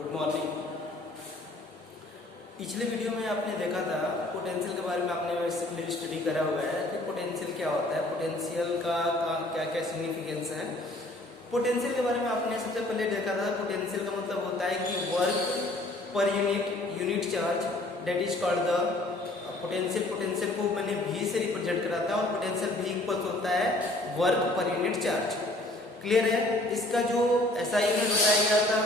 Good morning. पिछले video में आपने देखा था पोटेंशियल के बारे में, आपने बेसिकली स्टडी करा हुआ है कि पोटेंशियल क्या होता है, पोटेंशियल का क्या क्या सिग्निफिकेंस है। पोटेंशियल के बारे में आपने सबसे पहले देखा था, पोटेंशियल का मतलब होता है कि work per unit charge, that is called the potential. Potential को मैंने V से रिप्रेजेंट करा था और पोटेंशियल V इक्वल होता है work per unit charge. Clear है। इसका जो ऐसा यूनिट बताया गया था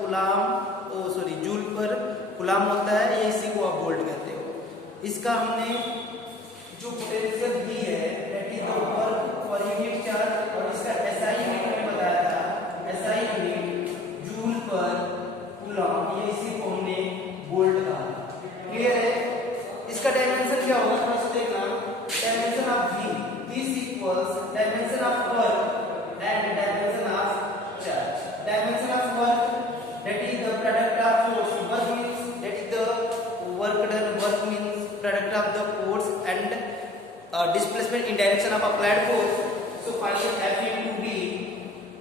वो जूल पर कूलाम होता है, ये इसी को आप वोल्ट कहते हो। इसका हमने जो पोटेंशियल V है that is the work per unit charge, और इसका SI यूनिट मैंने बताया था, SI यूनिट जूल पर कूलाम, ये इसी को हमने वोल्ट कहा। क्लियर है। इसका डायमेंशन क्या होगा फर्स्ट देखना, dimension of V, this equals dimension of work and dimension of charge. Dimension of work, that is the product of force. Work means that is the work done. Work means product of the force and displacement in direction of applied force. So finally F into V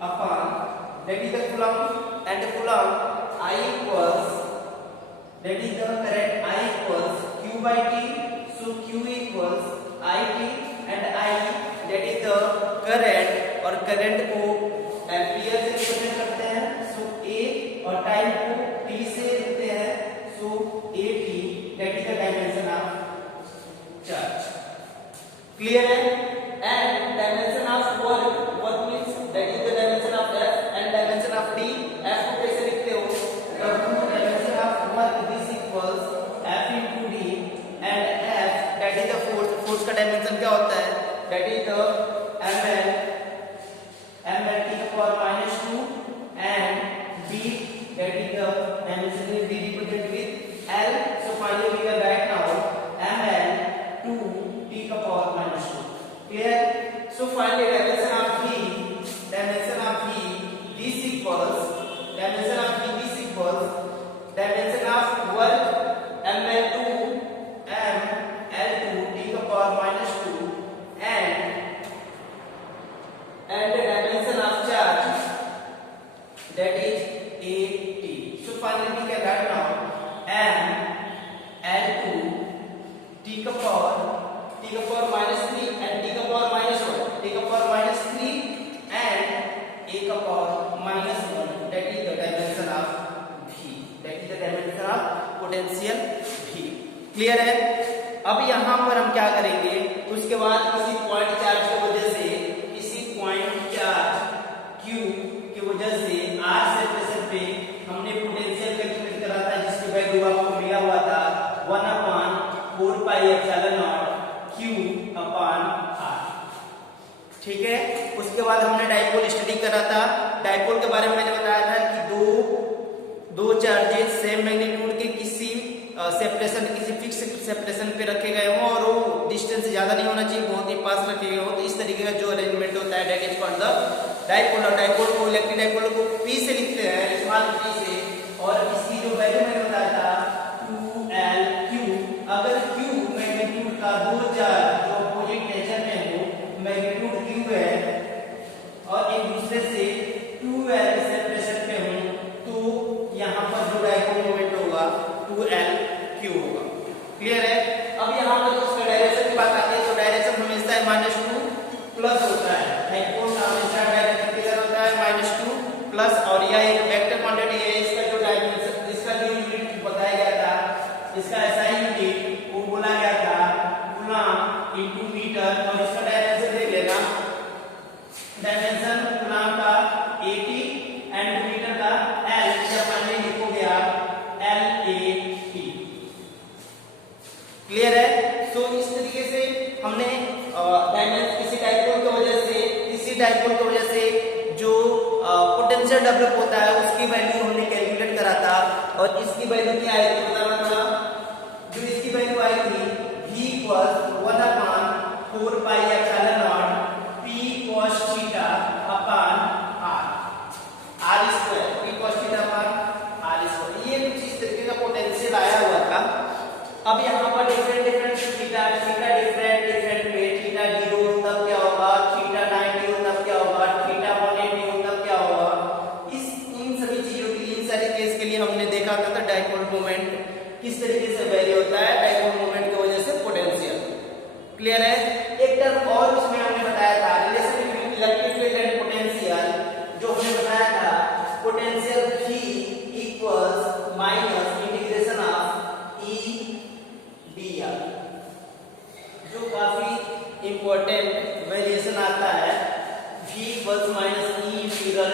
upon that is the coulomb, and coulomb I equals that is the current I equals Q by T. So Q equals IT and I that is the current, और current को ampere से represent करते हैं, सो ए, और time को T से लिखते हैं, so AT that is the dimension of charge. Clear है। And dimension of work means that is the dimension of F and dimension of T। F को कैसे लिखते हो, dimension of work this equals F into D and F that is the force. Force का dimension क्या होता है, that is the ml t to power minus 2 and b that is the dimension will be represented with L. So finally we can write now ml 2 t to power minus 2. Clear. So finally dimension of V this equals dimension of V this equals dimension of work ml2 t to power minus 2 and the dimension of charge that is AT. So finally we can write now m L2 t ka power minus 3 and t ka power minus 1, t ka power minus 3 and a ka power minus 1, that is the dimension of V, that is the dimension of potential V. Clear है। अब यहाँ पर हम क्या करेंगे, उसके बाद किसी पॉइंट चार्ज की वजह से, पॉइंट चार्ज Q की वजह से R सेपरेशन पे हमने पोटेंशियल कैलकुलेट करा था, जिसकी वैल्यू आपको मिला हुआ था 1/4 pi epsilon not Q upon R। ठीक है। उसके बाद हमने डाइपोल स्टडी करा था। डाइपोल के बारे में मैंने बताया था कि दो चार्जेस सेम मैग्नीट्यूड के किसी सेपरेशन, किसी फिक्स सेपरेशन पे रखे गए हों और वो डिस्टेंस ज्यादा नहीं होना चाहिए, बहुत ही पास रखे गए हो, तो इस तरीके का जो अरेंजमेंट होता है that is called the dipole. और डाइपोल को इलेक्ट्रिक डाइपोल को P से लिखते हैं, स्मॉल p से, और इसकी जो वैल्यू मैंने बताया था 2L/Q। अगर Q मैग्नीट्यूड का दो चार्ज जो अपोजिट नेचर में हो, मैग्नीट्यूड Q है और एक दूसरे से 2L सेपरेशन पे हो, तो यहाँ पर जो डाइपोल मोमेंट होगा 2L/Q होगा। क्लियर है। अब यहाँ पर उसका डायरेक्शन की बात आती है, तो डायरेक्शन हमेशा -2 प्लस होता है, डाइपोल का हमेशा डायरेक्शन किधर होता है -2 प्लस, और यह एक वेक्टर क्वांटिटी है। इसका जो डायमेंशन, इसका जो यूनिट बताया गया था, इसका SI यूनिट वो बोला गया था कूलाम इनटू मीटर, और इसका डायमेंशन देख लेना, डायमेंशन कूलाम का 80 एंड मीटर का L, जब हमने लिखोगे आप LAT। क्लियर है। तो इस तरीके से हमने किसी डाइपोल की वजह से जो पोटेंशियल डेवलप होता है उसकी वैल्यू हमने कैलकुलेट करा था, और इसकी वैल्यू क्या आई थी बताना था। जो इसकी वैल्यू आई थी V equals 1/4 pi epsilon not P cos theta upon R square, P cos theta upon R square. ये कुछ इस तरीके का पोटेंशियल आया हुआ था। अब यहाँ पर डिफरेंट थीटा डिफरेंट पे, थीटा 0 तब क्या होगा, थीटा 90 हो तब क्या होगा, थीटा 180 हो तब क्या होगा। इन सभी चीजों के लिए, इन सारे केस के बेसिकली हमने देखा था डाइपोल मोमेंट किस तरीके से वेरी होता है, डाइपोल मोमेंट की वजह से पोटेंशियल। क्लियर है। एक टर्म और उसमें हमने बताया था relation between electric field and potential, जो हमने बताया था potential V equals minus integration of E dr, जो काफी इंपॉर्टेंट वेरिएशन आता है। V equals minus E integral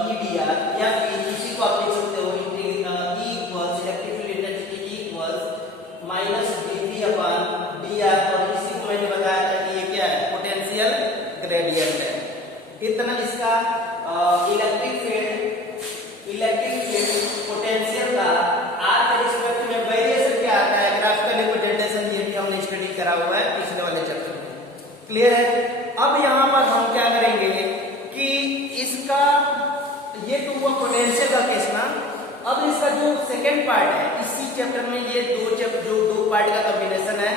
E dr, या फिर इसी को आप लिख सकते हो E equals electric field intensity E equals minus dV upon dr, और इसी को मैंने बताया था कि ये क्या है, पोटेंशियल ग्रेडियंट है। इतना इसका इलेक्ट्रिक फील्ड पोटेंशियल का r के रिस्पेक्ट में वेरिएशन क्या आता है, ग्राफिकल रिप्रेजेंटेशन ये भी हमने स्टडी करा हुआ है पिछले वाले चैप्टर में। क्लियर है। अब यहाँ पर हम क्या करेंगे कि इसका ये तो हुआ पोटेंशियल का केस ना। अब इसका जो सेकंड पार्ट है इसी चैप्टर में, ये दो पार्ट का कॉम्बिनेशन है।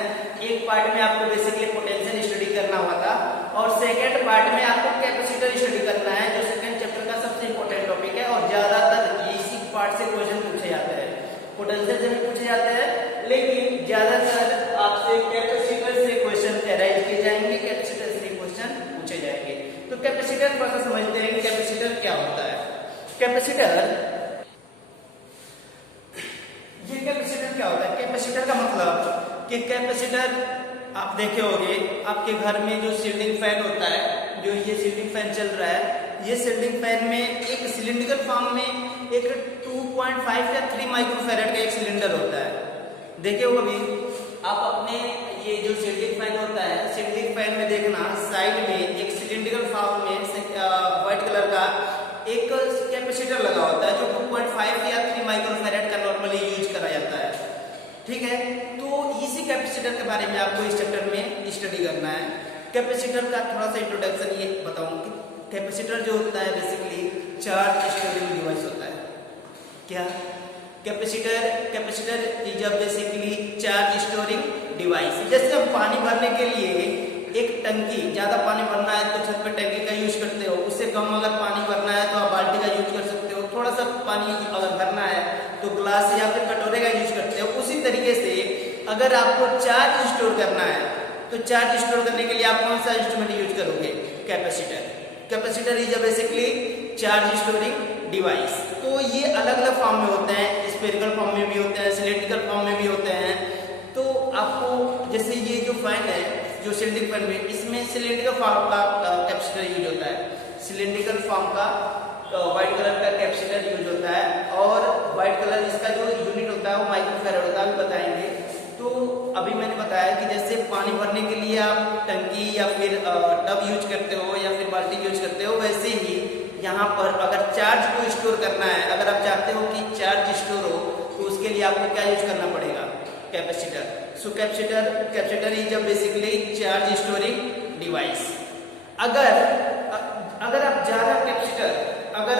एक पार्ट में आपको बेसिकली पोटेंशियल स्टडी करना हुआ था और सेकंड पार्ट में आपको कैपेसिटर स्टडी करना है, जो सेकंड चैप्टर का सबसे इंपॉर्टेंट टॉपिक है और ज्यादातर इसी पार्ट से क्वेश्चन पूछे जाते हैं। पोटेंशियल से भी पूछे जाते हैं, लेकिन ज्यादातर आपसे कैपेसिटर से क्वेश्चन अराइज किए जाएंगे, कैपेसिटर से क्वेश्चन पूछे जाएंगे। तो कैपेसिटर पर समझते हैं कि कैपेसिटर क्या होता है। कैपेसिटर क्या होता है? कैपेसिटर का मतलब कि कैपेसिटर आप देखे होंगे आपके घर में जो सीलिंग फैन होता है, जो ये सीलिंग फैन चल रहा है, ये सीलिंग फैन में एक सिलिंड्रिकल फॉर्म में एक 2.5 या 3 माइक्रोफैराड का एक सिलेंडर होता है। देखे हो कभी आप अपने ये जो सीलिंग फैन होता है, सीलिंग फैन में देखना साइड में एक सिलिंड्रिकल फॉर्म में व्हाइट कलर का एक कैपेसिटर लगा होता है, जो 2.5 या 3 माइक्रोफैराड का नॉर्मली यूज करा जाता है। ठीक है, तो इसी कैपेसिटर के बारे में आपको इस चैप्टर में स्टडी करना है। कैपेसिटर का थोड़ा सा इंट्रोडक्शन ये बताऊं कि कैपेसिटर जो होता है बेसिकली चार्ज स्टोरिंग डिवाइस होता है। क्या capacitor is a basically charge storing device. जैसे हम पानी भरने के लिए एक टंकी, ज्यादा पानी भरना है तो छत पे टंकी का यूज करते हो, उससे कम अगर पानी भरना है तो आप बाल्टी का यूज कर सकते हो, थोड़ा सा पानी अगर भरना है तो ग्लास या फिर कटोरे का यूज करते हो। उसी तरीके से अगर आपको चार्ज स्टोर करना है तो चार्ज स्टोर करने के लिए आप कौन सा इंस्ट्रूमेंट यूज करोगे? Capacitor is a basically charge storing device. तो ये अलग अलग फॉर्म में होते हैं, स्फेरिकल फॉर्म में भी होते हैं, सिलिंड्रिकल फॉर्म में भी होते हैं। तो आपको जैसे ये जो फैन है, जो सिलिंड्रिकल फैन में, इसमें सिलिंड्रिकल फॉर्म का कैपेसिटर यूज होता है। सिलिंड्रिकल फॉर्म का व्हाइट कलर का कैपेसिटर यूज होता है, और व्हाइट कलर इसका जो यूनिट होता है वो माइक्रोफैराड होता है, अभी बताएंगे। तो अभी मैंने बताया कि जैसे पानी भरने के लिए आप टंकी या फिर टब यूज करते हो या फिर बाल्टी यूज करते हो, वैसे ही यहाँ पर अगर चार्ज को स्टोर करना है, अगर आप चाहते हो कि चार्ज स्टोर हो तो उसके लिए आपको क्या यूज करना पड़ेगा? Capacitor. So capacitor is a basically charge storing device. अगर आप ज्यादा कैपेसिटर, अगर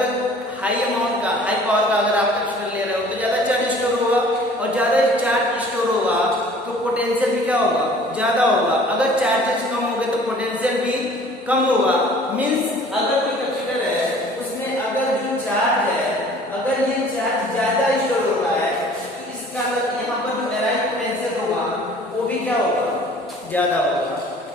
हाई अमाउंट का, हाई पावर का अगर आप कैपेसिटर ले रहे हो तो ज्यादा चार्ज स्टोर होगा, और ज्यादा चार्ज स्टोर होगा तो पोटेंशियल भी क्या होगा? ज्यादा होगा। अगर चार्जेस कम होंगे तो पोटेंशियल भी कम होगा। मींस अगर कोई कैपेसिटर है उसमें अगर जो चार्ज है, अगर ये चार्ज ज्यादा स्टोर होता है तो इसका यहाँ पर जो अराइव पोटेंशियल होगा वो भी क्या होगा? ज्यादा होगा।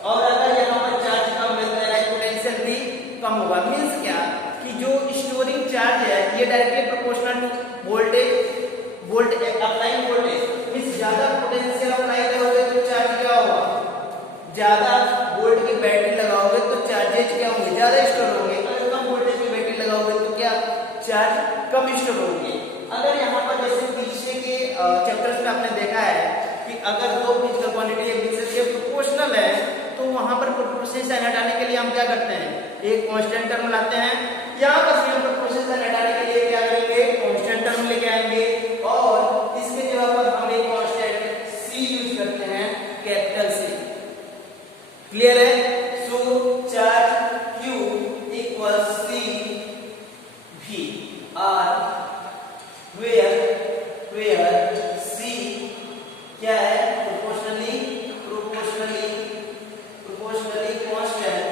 और अगर यहाँ पर चार्ज कम है तो अराइव पोटेंशियल भी कम होगा। मींस क्या कि जो स्टोरिंग चार्ज है ये directly proportional to voltage applying voltage. Means ज्यादा पोटेंशियल अप्लाई करोगे तो चार्ज क्या होगा? ज्यादा वोल्ट की बैटरी लगाओगे तो चार्जेज क्या होंगे? ज्यादा स्टोर होंगे। अगर कम वोल्टेज की बैटरी लगाओगे तो क्या चार्ज कम स्टोर होंगे। अगर यहाँ पर जैसे पीछे के चैप्टर्स में आपने देखा है कि अगर दो फिजिकल क्वांटिटी एक दूसरे के प्रोपोर्शनल है तो वहां पर प्रोपोर्शनल साइन हटाने के लिए हम क्या करते हैं? एक कांस्टेंट टर्म लाते हैं। यहाँ पर हम प्रोपोर्शनल साइन हटाने के लिए क्या करेंगे? कांस्टेंट टर्म लेके आएंगे, और इसके जगह पर हम एक कांस्टेंट c यूज करते हैं, कैपिटल C। क्लियर है? So charge Q equals C V R, where C क्या है? Proportionally constant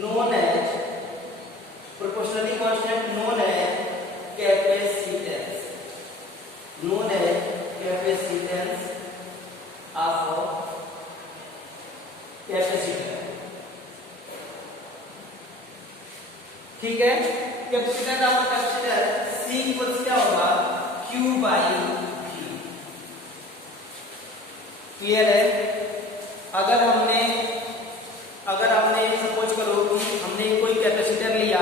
known as proportionally constant known है कैपेसिटेंस, नोन है कैपेसिटेंस ऑफ कैपेसिटर। ठीक है, कैपेसिटर का कैपेसिटर C इक्वल्स क्या होगा Q बाई V। क्लियर है? अगर हमने सपोज करो कि हमने कोई कैपेसिटर लिया,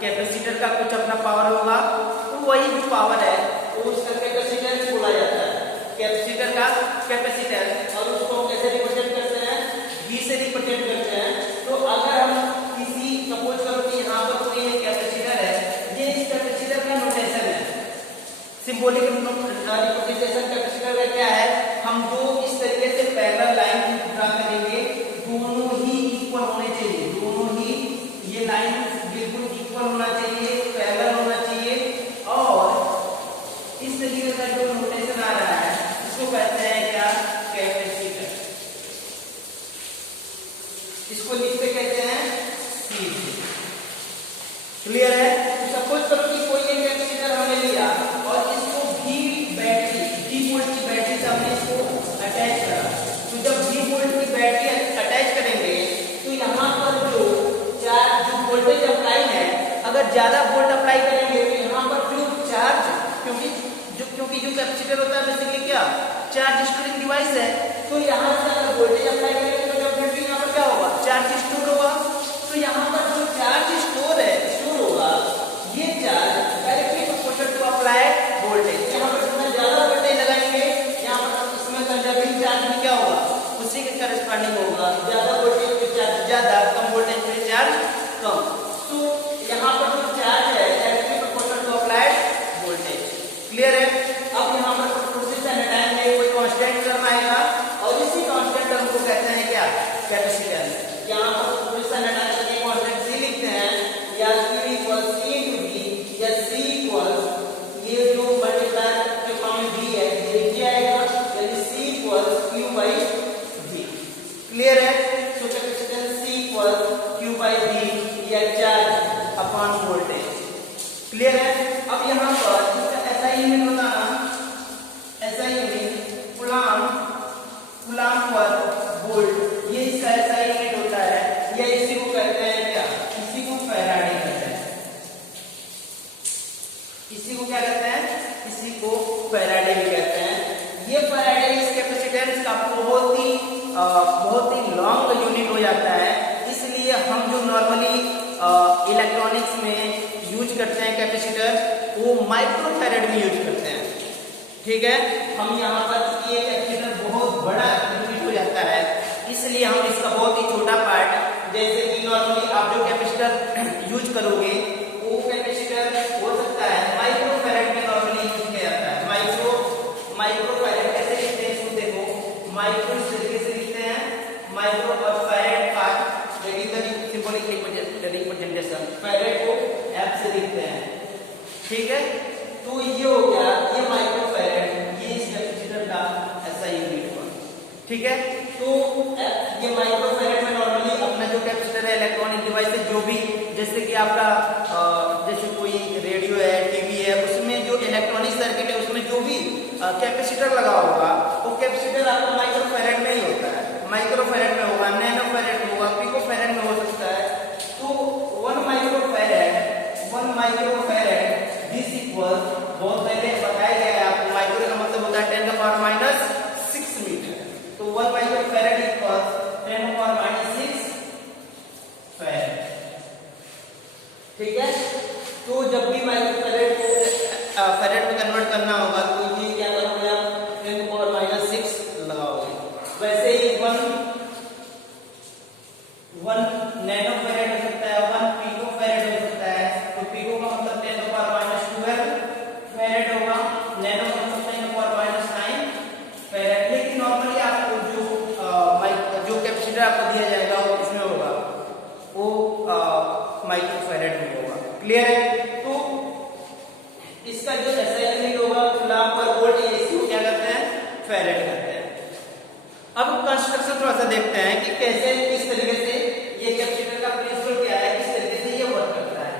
कैपेसिटर का कुछ अपना पावर होगा, तो वही जो पावर है वो उसका कैपेसिटेंस बोला जाता है, कैपेसिटर का कैपेसिटेंस। और उसको कैसे रिप्रेजेंट करते हैं, V से रिप्रेजेंट करते हैं। तो अगर हम किसी सपोज करो कि यहाँ पर कोई कैपेसिटर है, ये इस कैपेसिटर का नोटेशन है, सिंबॉलिक रिप्रेजेंटेशन कैपेसिटर का क्या है, हम दो इस तरीके से पैरेलल लाइन ड्रा करेंगे, दोनों ही इक्वल होने चाहिए, दोनों ही ये लाइन बिल्कुल इक्वल होना चाहिए, पैरेलल होना चाहिए। और इस तरीके का जो नोटेशन आ रहा है इसको कहते हैं क्या, कैपेसिटर। इसको लिखते कहते हैं C। क्लियर है? तो सपोज करो कि कोई एक कैपेसिटर हमने लिया और इसको V बैटरी, V वोल्ट की बैटरी से हमने इसको अटैच करा। तो जब V वोल्ट की बैटरी अटैच करेंगे तो यहाँ पर जो वोल्टेज अप्लाई है, अगर ज्यादा वोल्ट अप्लाई करेंगे तो यहाँ पर जो चार्ज, क्योंकि जो कैपेसिटर होता है बेसिकली क्या, चार्ज स्टोरिंग डिवाइस है, तो यहाँ से अगर वोल्टेज अप्लाई करेंगे तो डेफिनेटली यहाँ पर क्या होगा, चार्ज स्टोर होगा। तो यहाँ पर जो चार्ज स्टोर होगा, ये charge directly proportional to applied voltage. यहाँ पर जितना ज्यादा वोल्टेज लगाएंगे, यहाँ पर इसमें कंजर्विंग चार्ज भी क्या होगा, उसी के करस्पॉन्डिंग होगा, ज्यादा वोल्टेज पे चार्ज ज्यादा, कम वोल्टेज पे चार्ज कम। तो यहाँ पर जो चार्ज है directly proportional to applied voltage. Clear है? अब यहाँ पर प्रोपोर्शन टाइम में कोई कांस्टेंट टर्म आएगा और इसी कांस्टेंट टर्म को कहते हैं क्या, कैपेसिटेंस। यहाँ पर प्रोपोर्शन टाइम में कांस्टेंट C लिखते हैं, या Q equals C into V, या C इक्वल्स ये जो मल्टीप्लाई के फॉर्म में V है ये लिख जाएगा, यानी C equals Q by V। Clear है? तो capacitance C equals Q by V या चार्ज अपॉन वोल्टेज। क्लियर है? अब यहाँ पर इसका ऐसा ही यूनिट बताना, ऐसा ही यूनिट कूलाम पर वोल्ट, ये इसका ऐसा ही यूनिट होता है। या इसी को कहते हैं क्या, इसी को फैराडे कहते हैं। इसी को क्या कहते हैं, इसी को फैराडे भी कहते हैं। ये फैराडे इस कैपेसिटेंस का बहुत ही लॉन्ग यूनिट हो जाता है, इसलिए हम जो नॉर्मली इलेक्ट्रॉनिक्स में यूज करते हैं कैपेसिटर, वो माइक्रोफैराड में यूज करते हैं। ठीक है, हम यहाँ पर ये कैपेसिटर बहुत बड़ा यूनिट हो जाता है, इसलिए हम इसका बहुत ही छोटा पार्ट, जैसे कि नॉर्मली आप जो कैपेसिटर यूज करोगे वो कैपेसिटर हो सकता है माइक्रोफैराड में नॉर्मली यूज किया जाता है। माइक्रोफैराड कैसे लिखते हैं, इसको देखो, माइक्रो इस तरीके से लिखते हैं, माइक्रो और फैराड का सिंबॉलिक रिप्रेजेंटेशन, फैराड को F से लिखते हैं। ठीक है, तो ये हो गया, ये माइक्रोफैराड, ये इस कैपेसिटर का ऐसा यूनिट हुआ। ठीक है, तो ये माइक्रोफैराड में नॉर्मली अपना जो कैपेसिटर है, इलेक्ट्रॉनिक डिवाइस है, जो भी जैसे कि आपका जैसे कोई रेडियो है, टीवी है, उसमें जो इलेक्ट्रॉनिक सर्किट है उसमें जो भी कैपेसिटर लगा होगा वो कैपेसिटर आपका माइक्रोफैराड में ही होता है, माइक्रोफैराड में होगा, नैनोफैराड में होगा, पिकोफैराड में हो सकता है। तो 1 माइक्रोफैराड दिस इक्वल, बहुत पहले बताया गया है आपको, माइक्रो का मतलब होता है 10⁻⁻6 मीटर। तो 1 माइक्रोफैराड इक्वल 10⁻⁻6 फैराड। ठीक है, तो जब भी माइक्रोफैराड को फैराड में कन्वर्ट करना होगा तो ये क्या करोगे आप, 10⁻⁻6 लगाओगे। वैसे ही 1 नैनोफैराड हो सकता है, 1 पिकोफैराड हो सकता है। तो पिको का मतलब 10⁻⁻12 फैराड होगा, नैनो का मतलब 10⁻⁻9 फैराड। लेकिन नॉर्मली आपको जो कैपेसिटर आपको दिया जाएगा वो किसमें होगा, वो माइक्रोफैराड में होगा। क्लियर है? तो इसका जो ऐसा यूनिट होगा कूलाम पर वोल्ट, इसको क्या करते हैं, फैराड कहते हैं। अब कंस्ट्रक्शन थोड़ा सा देखते हैं कि कैसे, किस तरीके से ये कैपेसिटर का प्रिंसिपल क्या है, किस तरीके से ये वर्क करता है।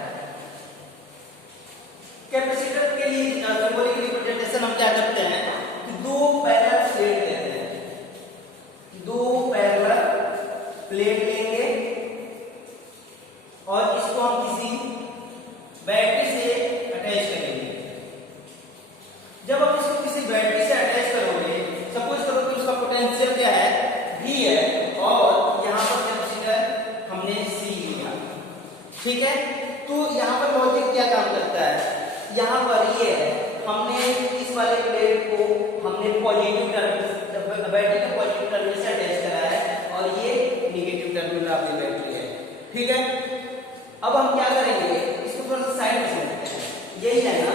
इसको हम किसी बैटरी से अटैच करेंगे। जब आप इसको किसी बैटरी से अटैच करोगे, सपोज करो कि उसका पोटेंशियल क्या है, V है, और यहाँ पर कैपेसिटर हमने C लिया, ठीक है। तो यहाँ पर लॉजिक क्या काम करता है, यहाँ पर ये है, हमने इस वाले प्लेट को हमने पॉजिटिव टर्मिनल, बैटरी के पॉजिटिव टर्मिनल से अटैच करा है, और ये नेगेटिव टर्मिनल आपकी बैटरी है, ठीक है। अब हम क्या करेंगे, इसको थोड़ा सा साइड में समझते हैं, यही है ना,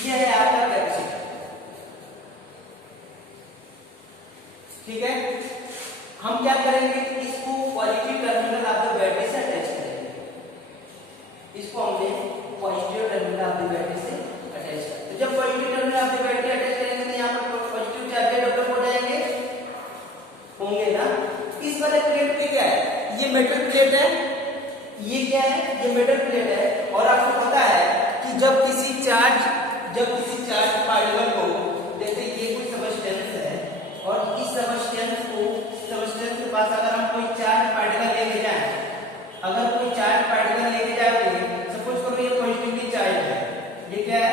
ये है आपका कैपेसिटर, ठीक है। हम क्या करेंगे, इसको पॉजिटिव टर्मिनल आपके बैटरी से अटैच करेंगे, इसको हमने पॉजिटिव टर्मिनल आपकी बैटरी से अटैच करेंगे। तो जब पॉजिटिव टर्मिनल आपकी बैटरी अटैच करेंगे तो यहाँ पर पॉजिटिव चार्ज डेवलप हो जाएंगे, होंगे ना। इस वाले प्लेट पे क्या है, ये मेटल प्लेट है, ये क्या है, ये मेटल प्लेट है, और आपको पता है कि जब किसी चार्ज पार्टिकल को, जैसे ये कोई सबस्टेंस है, और इस सबस्टेंस के पास अगर हम कोई चार्ज पार्टिकल लेके जाए, अगर कोई चार्ज पार्टिकल लेके जाएंगे, सपोज करो ये पॉजिटिवली चार्ज है, ये क्या है,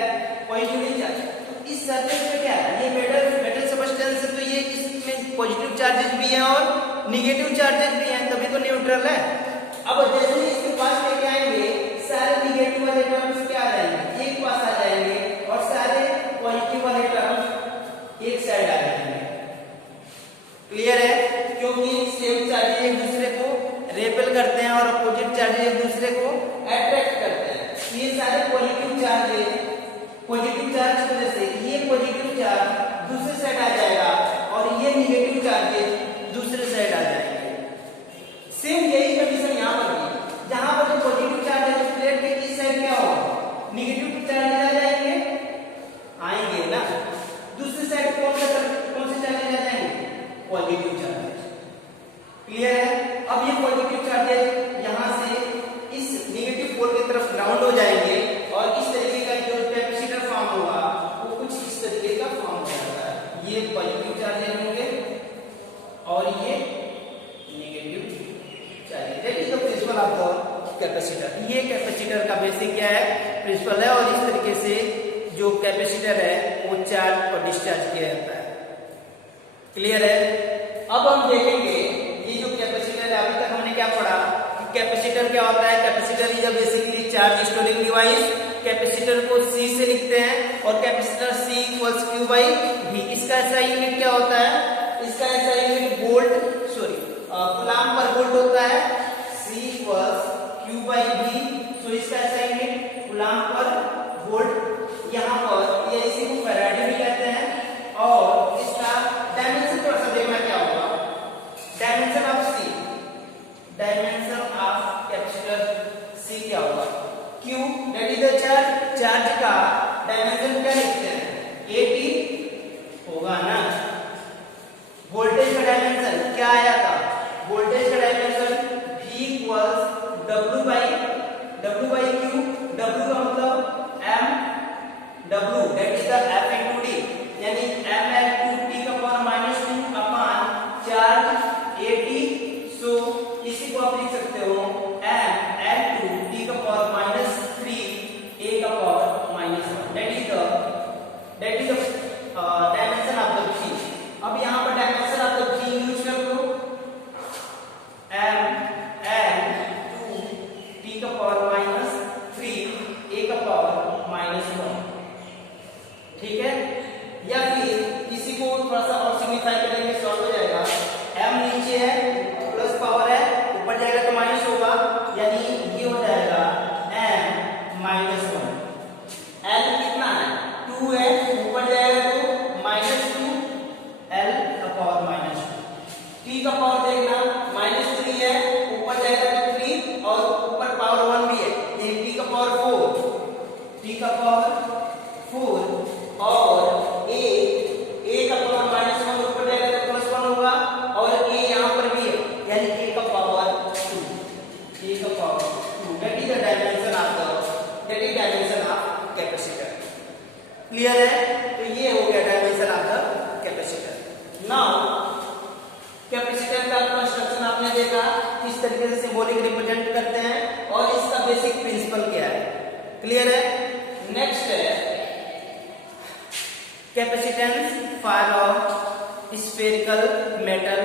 पॉजिटिवली चार्ज, तो इस सरफेस पे क्या है, ये मेटल सबस्टेंस है, तो ये इसमें पॉजिटिव चार्जेस भी हैं और निगेटिव चार्जेस भी हैं, तभी तो न्यूट्रल है। अब जैसे ही इसके पास लेके आएंगे, सारे निगेटिव वाले टर्म्स क्या आ जाएंगे, एक पास आ जाएंगे, और सारे पॉजिटिव वाले टर्म्स एक साइड आ जाएंगे। क्लियर है, क्योंकि सेम चार्जेस एक दूसरे को रेपेल करते हैं और अपोजिट चार्जेस एक दूसरे को अट्रैक्ट करते हैं। ये सारे पॉजिटिव चार्ज की वजह से ये पॉजिटिव चार्ज दूसरे साइड आ जाएगा, और ये निगेटिव चार्जेस दूसरे साइड आ जाएंगे। सेम यही कंडीशन यहाँ पर भी, जहां पर जो पॉजिटिव चार्ज है, तो प्लेट के इस साइड क्या होगा, निगेटिव चार्ज आ जाएंगे, आएंगे ना। दूसरी साइड कौन से चार्जेस आ जाएंगे, पॉजिटिव चार्जेस। क्लियर है। अब ये पॉजिटिव चार्जेस यहाँ से इस निगेटिव पोल की तरफ ग्राउंड हो जाएंगे, और इस तरीके का जो कैपेसिटर फॉर्म होगा वो कुछ इस तरीके का फॉर्म हो जाता है। ये पॉजिटिव चार्जेस होंगे और ये negative charges. That is the principle of the capacitor. ये कैपेसिटर का बेसिक क्या है, प्रिंसिपल है, और इस तरीके से जो कैपेसिटर है वो चार्ज और डिस्चार्ज किया जाता है। क्लियर है। अब हम देखेंगे ये जो कैपेसिटर है, अभी तक हमने क्या पढ़ा कि कैपेसिटर क्या होता है। Capacitor is basically charge storing device. Capacitor को C से लिखते हैं, और capacitor C equals Q by V। इसका ऐसा यूनिट क्या होता है, इसका ऐसा यूनिट कूलाम पर वोल्ट होता है। C equals Q by V। तो इसका ऐसा यूनिट कूलाम पर वोल्ट। यहाँ पर ये इसी को फैराडे भी कहते हैं, और इसका डायमेंशन थोड़ा सा देखना क्या होगा। Dimension of C, dimension of capacitor C क्या होगा, Q that is the charge. Charge का डायमेंशन क्या लिखते हैं, AT होगा ना। वोल्टेज का डायमेंशन क्या आया था, वोल्टेज का dimension V equals W by Q। W का मतलब M, W that is the F into D, यानी mL2T का पावर -2 अपॉन चार्ज AT। सो इसी को आप लिख सकते हो mL2T का पावर -3 A का power -1। That is the dimension of the G। अब यहाँ पर dimension of the G use कर दो, mL2T का पावर -3 A का पावर -1। ठीक है। या फिर इसी को थोड़ा सा और सिग्निफाई करेंगे, सॉल्व हो जाएगा। m नीचे है, प्लस पावर है, ऊपर जाएगा तो माइनस होगा, यानी ये हो जाएगा m-1। l कितना है, 2 है, ऊपर जाएगा तो -2 l का पावर -2। t का पावर देखना -3 है, ऊपर जाएगा तो 3, और ऊपर पावर 1 भी है, ये t का पावर 4, t का पावर 4, और a का पावर -1 ऊपर जाएगा तो +1 होगा, और a यहाँ पर भी है, यानी a का पावर 2, a का power 2। That is the dimension of capacitor. Clear है। तो ये हो गया dimension of the capacitor. Now capacitor का कंस्ट्रक्शन आपने देखा किस तरीके से सिंबॉलिक रिप्रेजेंट करते हैं और इसका बेसिक प्रिंसिपल क्या है, क्लियर है। नेक्स्ट है capacitance for a spherical metal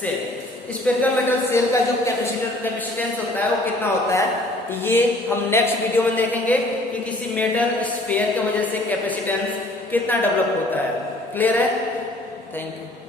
shell. Spherical metal shell का जो कैपेसिटेंस होता है वो कितना होता है, ये हम नेक्स्ट वीडियो में देखेंगे कि किसी मेटल स्फीयर की वजह से कैपेसिटेंस कितना डेवलप होता है, क्लियर है। Thank you.